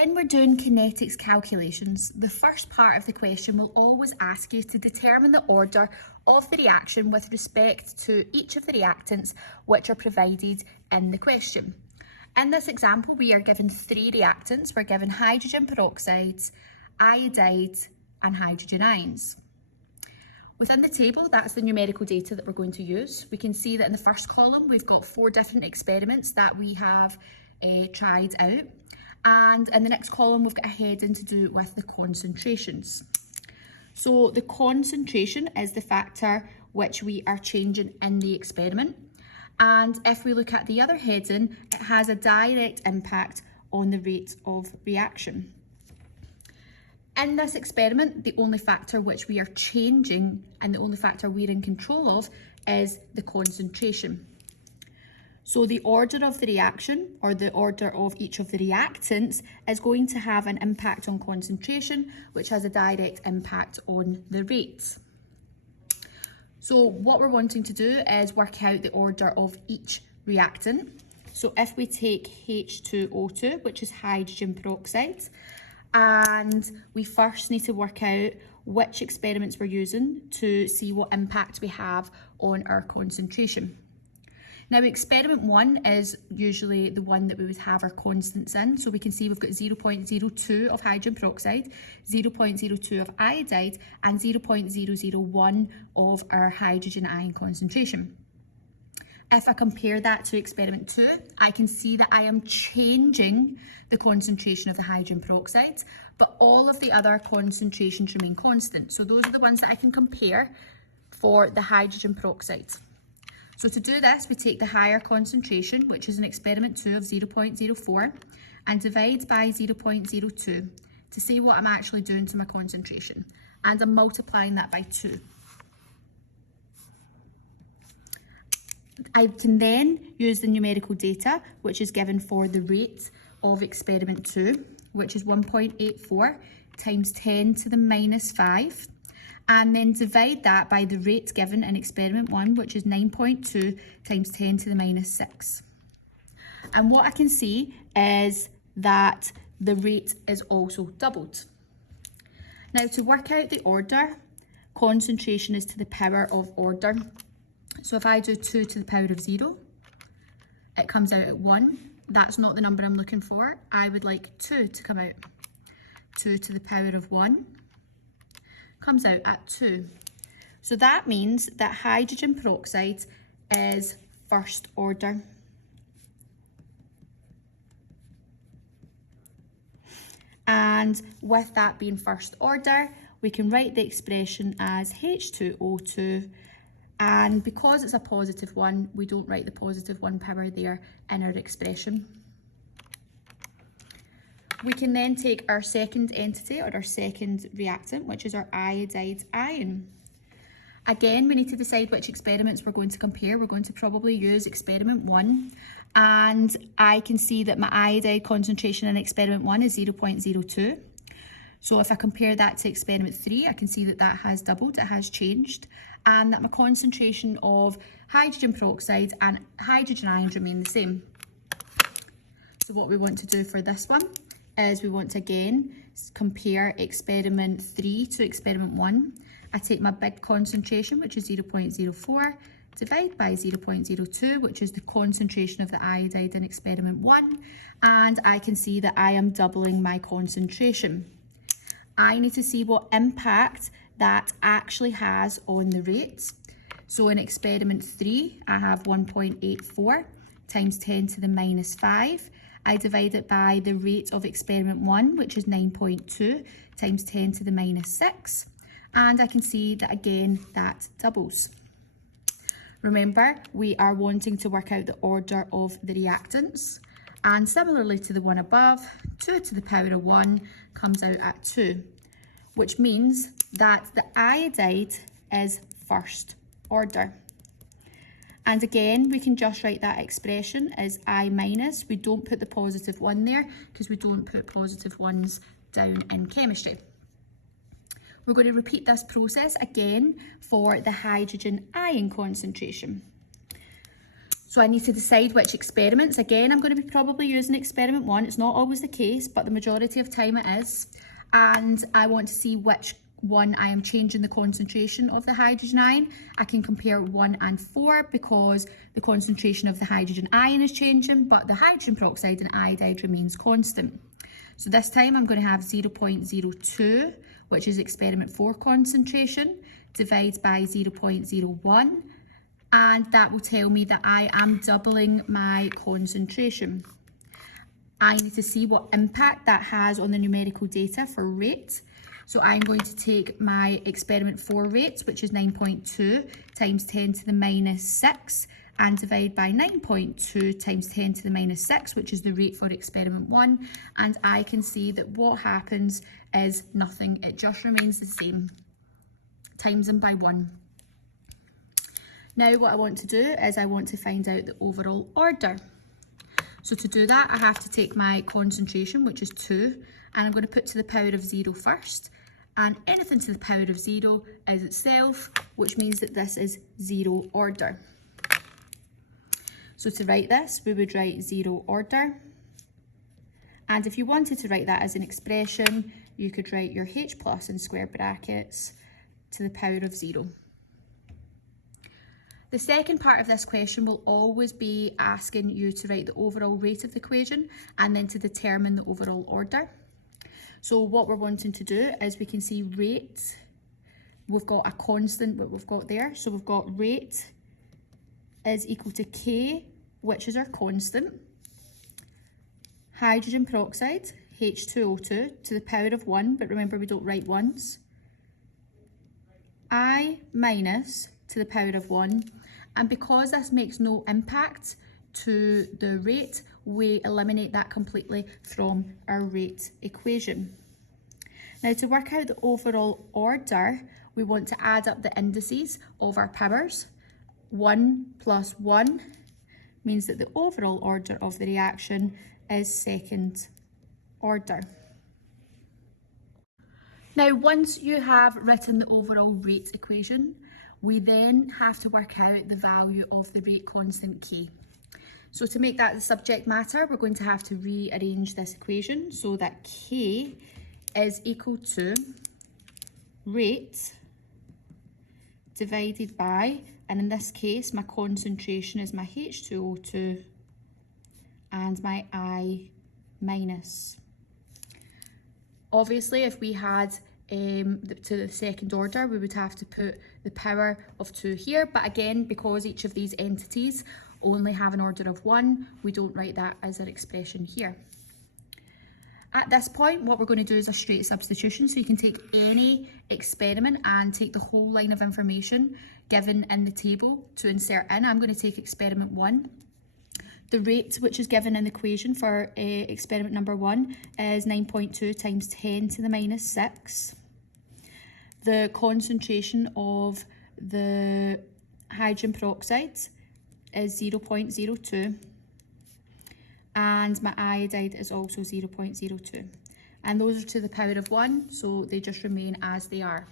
When we're doing kinetics calculations, the first part of the question will always ask you to determine the order of the reaction with respect to each of the reactants which are provided in the question. In this example, we are given 3 reactants. We're given hydrogen peroxides, iodide, and hydrogen ions. Within the table, that's the numerical data that we're going to use. We can see that in the first column, we've got 4 different experiments that we have tried out. And in the next column, we've got a heading to do with the concentrations. So the concentration is the factor which we are changing in the experiment. And if we look at the other heading, it has a direct impact on the rate of reaction. In this experiment, the only factor which we are changing and the only factor we're in control of is the concentration. So the order of the reaction, or the order of each of the reactants, is going to have an impact on concentration, which has a direct impact on the rate. So what we're wanting to do is work out the order of each reactant. So if we take H2O2, which is hydrogen peroxide, and we first need to work out which experiments we're using to see what impact we have on our concentration. Now, experiment 1 is usually the one that we would have our constants in. So we can see we've got 0.02 of hydrogen peroxide, 0.02 of iodide, and 0.001 of our hydrogen ion concentration. If I compare that to experiment 2, I can see that I am changing the concentration of the hydrogen peroxide, but all of the other concentrations remain constant. So those are the ones that I can compare for the hydrogen peroxide. So to do this, we take the higher concentration, which is in experiment 2 of 0.04, and divide by 0.02 to see what I'm actually doing to my concentration. And I'm multiplying that by 2. I can then use the numerical data, which is given for the rate of experiment 2, which is 1.84 times 10 to the minus 5. And then divide that by the rate given in experiment 1, which is 9.2 times 10 to the minus 6. And what I can see is that the rate is also doubled. Now, to work out the order, concentration is to the power of order. So if I do 2 to the power of 0, it comes out at 1. That's not the number I'm looking for. I would like 2 to come out. 2 to the power of 1. Comes out at 2. So that means that hydrogen peroxide is first order. And with that being first order, we can write the expression as H2O2, and because it's a positive 1, we don't write the positive 1 power there in our expression. We can then take our second entity, or our second reactant, which is our iodide ion. Again, we need to decide which experiments we're going to compare. We're going to probably use experiment 1, and I can see that my iodide concentration in experiment 1 is 0.02. So if I compare that to experiment 3, I can see that that has doubled, it has changed, and that my concentration of hydrogen peroxide and hydrogen ions remain the same. So what we want to do for this one is we want to again compare experiment 3 to experiment 1. I take my big concentration, which is 0.04, divide by 0.02, which is the concentration of the iodide in experiment 1, and I can see that I am doubling my concentration. I need to see what impact that actually has on the rates. So in experiment 3, I have 1.84 times 10 to the minus 5. I divide it by the rate of experiment 1, which is 9.2 times 10 to the minus 6. And I can see that again, that doubles. Remember, we are wanting to work out the order of the reactants. And similarly to the one above, 2 to the power of 1 comes out at 2, which means that the iodide is first order. And again, we can just write that expression as I minus. We don't put the positive 1 there because we don't put positive 1s down in chemistry. We're going to repeat this process again for the hydrogen ion concentration. So I need to decide which experiments. Again, I'm going to be probably using experiment 1. It's not always the case, but the majority of time it is. And I want to see which one I am changing the concentration of the hydrogen ion. I can compare 1 and 4 because the concentration of the hydrogen ion is changing, but the hydrogen peroxide and iodide remains constant. So this time I'm going to have 0.02, which is experiment 4 concentration, divide by 0.01. And that will tell me that I am doubling my concentration. I need to see what impact that has on the numerical data for rate. So I'm going to take my experiment 4 rate, which is 9.2 times 10 to the minus 6, and divide by 9.2 times 10 to the minus 6, which is the rate for experiment 1. And I can see that what happens is nothing. It just remains the same. Times them by 1. Now what I want to do is I want to find out the overall order. So to do that, I have to take my concentration, which is 2, and I'm going to put to the power of 0 first. And anything to the power of 0 is itself, which means that this is 0 order. So to write this, we would write 0 order. And if you wanted to write that as an expression, you could write your H plus in square brackets to the power of 0. The second part of this question will always be asking you to write the overall rate of the equation and then to determine the overall order. So what we're wanting to do is we can see rate, we've got a constant that we've got there. So we've got rate is equal to K, which is our constant, hydrogen peroxide, H2O2, to the power of 1, but remember we don't write ones, I minus to the power of 1, and because this makes no impact to the rate, we eliminate that completely from our rate equation. Now to work out the overall order, we want to add up the indices of our powers. 1 plus 1 means that the overall order of the reaction is second order. Now once you have written the overall rate equation, we then have to work out the value of the rate constant K. So to make that the subject matter, we're going to have to rearrange this equation so that K is equal to rate divided by, and in this case, my concentration is my H2O2 and my I minus. Obviously, if we had to the second order, we would have to put the power of 2 here, but again, because each of these entities only have an order of 1, we don't write that as an expression here. At this point, what we're going to do is a straight substitution, so you can take any experiment and take the whole line of information given in the table to insert in. I'm going to take experiment 1. The rate which is given in the equation for experiment number 1 is 9.2 times 10 to the minus 6. The concentration of the hydrogen peroxide is 0.02 and my iodide is also 0.02, and those are to the power of 1, so they just remain as they are.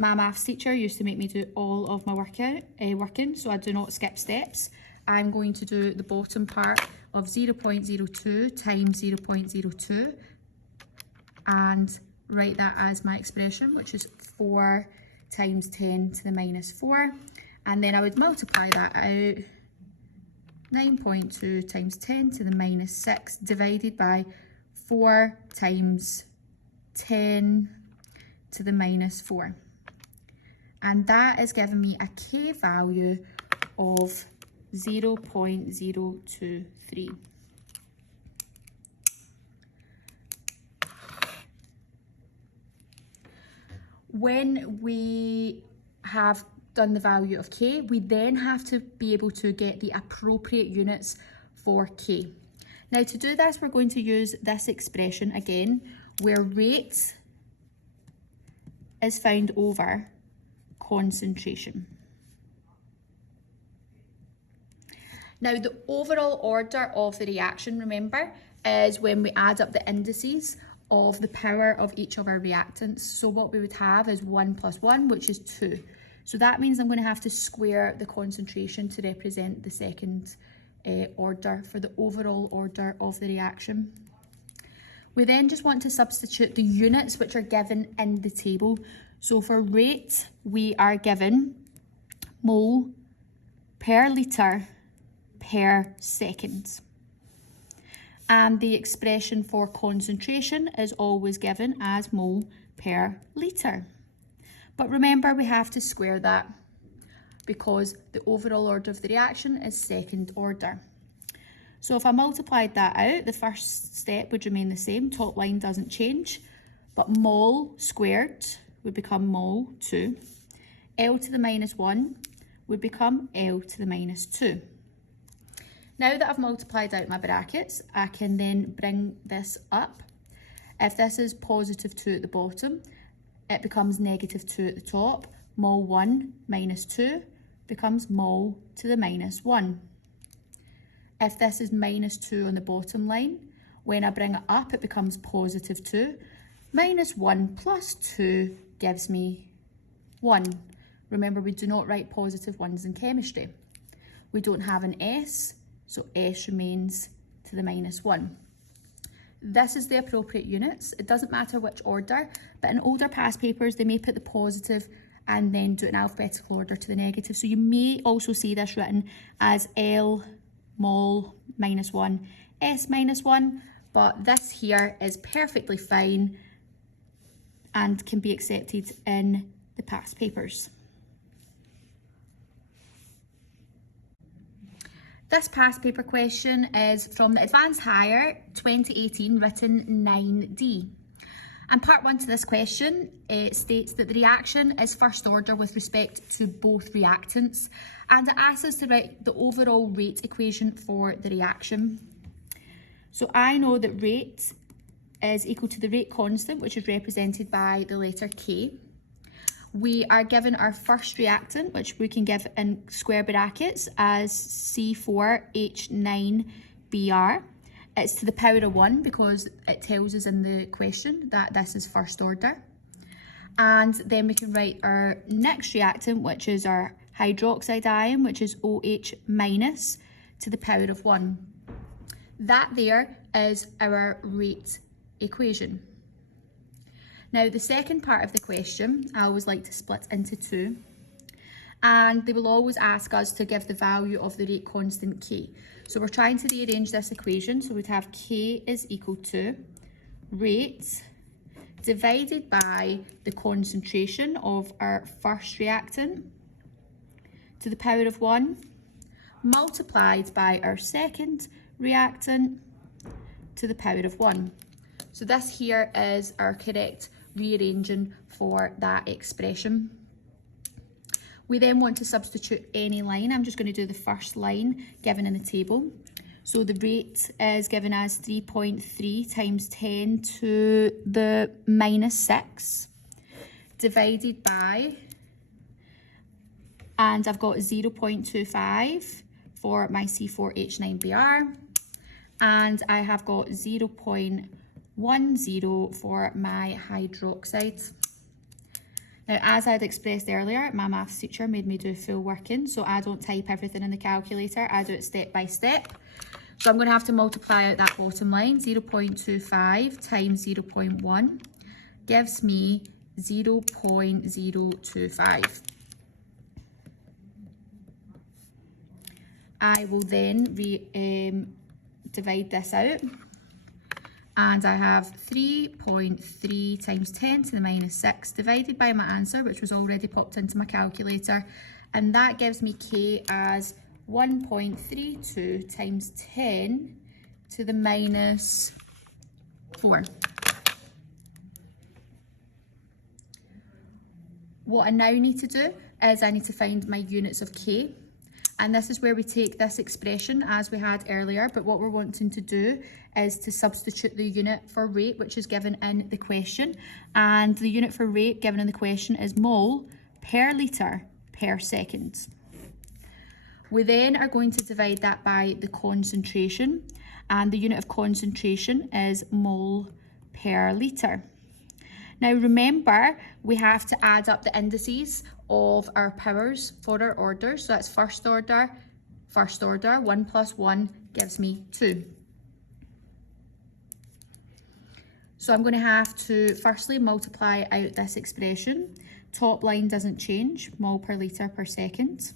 My maths teacher used to make me do all of my working, so I do not skip steps. I'm going to do the bottom part of 0.02 times 0.02 and write that as my expression, which is 4 times 10 to the minus 4. And then I would multiply that out, 9.2 times 10 to the minus 6 divided by 4 times 10 to the minus 4. And that is giving me a K value of 0.023. When we have done the value of K, we then have to be able to get the appropriate units for K. Now to do this, we're going to use this expression again, where rate is found over concentration. Now the overall order of the reaction, remember, is when we add up the indices of the power of each of our reactants. So what we would have is 1 plus 1, which is 2. So that means I'm going to have to square the concentration to represent the second order for the overall order of the reaction. We then just want to substitute the units which are given in the table. So for rate, we are given mole per litre per second. And the expression for concentration is always given as mole per litre. But remember, we have to square that because the overall order of the reaction is second order. So if I multiplied that out, the first step would remain the same. Top line doesn't change, but mole squared would become mole 2. L to the minus 1 would become L to the minus 2. Now that I've multiplied out my brackets, I can then bring this up. If this is positive 2 at the bottom, it becomes negative 2 at the top. Mol 1 minus 2 becomes mol to the minus 1. If this is minus 2 on the bottom line, when I bring it up, it becomes positive 2. Minus 1 plus 2 gives me 1. Remember, we do not write positive ones in chemistry. We don't have an S, so S remains to the minus 1. This is the appropriate units. It doesn't matter which order, but in older past papers, they may put the positive and then do it in alphabetical order to the negative. So you may also see this written as L mol minus 1, S minus 1, but this here is perfectly fine and can be accepted in the past papers. This past paper question is from the Advanced Higher 2018, written 9D. And part 1 to this question states that the reaction is first order with respect to both reactants, and it asks us to write the overall rate equation for the reaction. So I know that rate is equal to the rate constant, which is represented by the letter K. We are given our first reactant, which we can give in square brackets as C4H9Br. It's to the power of 1 because it tells us in the question that this is first order. And then we can write our next reactant, which is our hydroxide ion, which is OH minus to the power of 1. That there is our rate equation. Now the second part of the question, I always like to split into two. And they will always ask us to give the value of the rate constant K. So we're trying to rearrange this equation. So we'd have K is equal to rate divided by the concentration of our first reactant to the power of 1 multiplied by our second reactant to the power of 1. So this here is our correct rearranging for that expression. We then want to substitute any line. I'm just going to do the first line given in the table. So the rate is given as 3.3 times 10 to the minus 6 divided by, and I've got 0.25 for my C4H9Br, and I have got 0.10 for my hydroxide. Now, as I'd expressed earlier, my maths teacher made me do full working, so I don't type everything in the calculator, I do it step by step. So I'm going to have to multiply out that bottom line. 0.25 times 0.1 gives me 0.025. I will then divide this out. And I have 3.3 times 10 to the minus 6 divided by my answer, which was already popped into my calculator. And that gives me K as 1.32 times 10 to the minus 4. What I now need to do is I need to find my units of K. And this is where we take this expression as we had earlier, but what we're wanting to do is to substitute the unit for rate, which is given in the question. And the unit for rate given in the question is mole per litre per second. We then are going to divide that by the concentration, and the unit of concentration is mole per litre. Now remember, we have to add up the indices of our powers for our orders. So that's first order, 1 plus 1 gives me 2. So I'm going to have to firstly multiply out this expression. Top line doesn't change, mole per litre per second.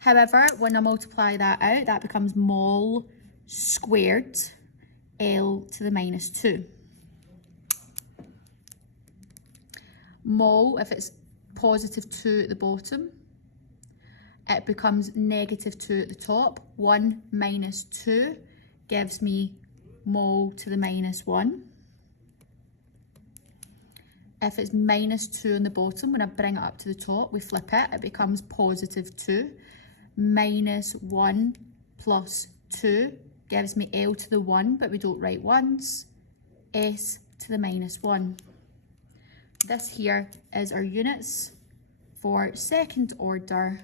However, when I multiply that out, that becomes mole squared L to the minus 2. Mole, if it's positive 2 at the bottom, it becomes negative 2 at the top. 1 minus 2 gives me mole to the minus 1. If it's minus 2 on the bottom, when I bring it up to the top, we flip it, it becomes positive 2. Minus 1 plus 2 gives me L to the 1, but we don't write ones, S to the minus 1. This here is our units for second order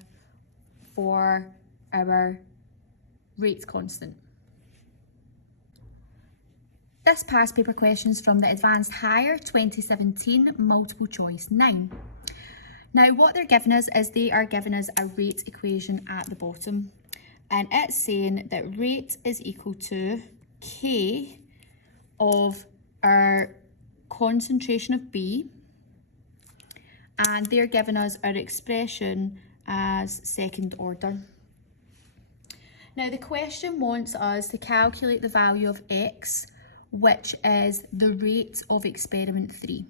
for our rate constant. This past paper questions from the Advanced Higher 2017 multiple choice 9. Now what they're giving us is they are giving us a rate equation at the bottom, and it's saying that rate is equal to K of our concentration of B, and they're giving us our expression as second order. Now the question wants us to calculate the value of X, which is the rate of experiment 3.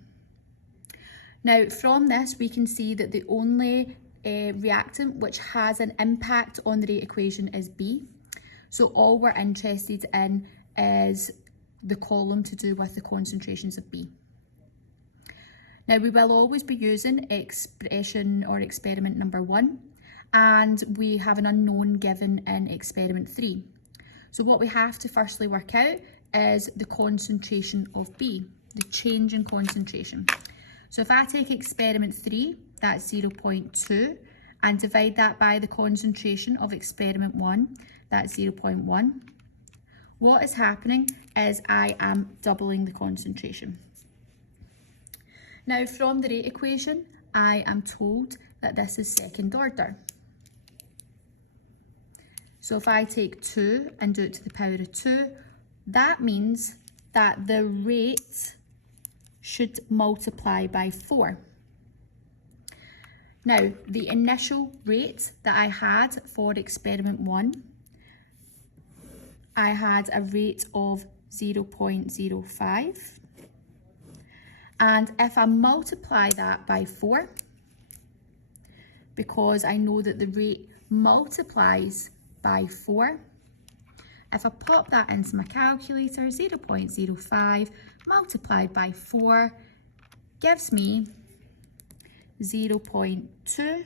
Now from this we can see that the only reactant which has an impact on the rate equation is B. So all we're interested in is the column to do with the concentrations of B. Now we will always be using expression or experiment number 1, and we have an unknown given in experiment 3. So what we have to firstly work out is the concentration of B, the change in concentration. So if I take experiment 3, that's 0.2, and divide that by the concentration of experiment 1, that's 0.1, what is happening is I am doubling the concentration. Now from the rate equation, I am told that this is second order. So if I take 2 and do it to the power of 2, that means that the rate should multiply by 4. Now, the initial rate that I had for experiment 1, I had a rate of 0.05. And if I multiply that by 4, because I know that the rate multiplies by 4, if I pop that into my calculator, 0.05 multiplied by 4 gives me 0.2,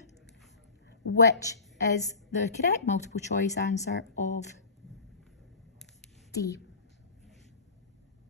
which is the correct multiple choice answer of D.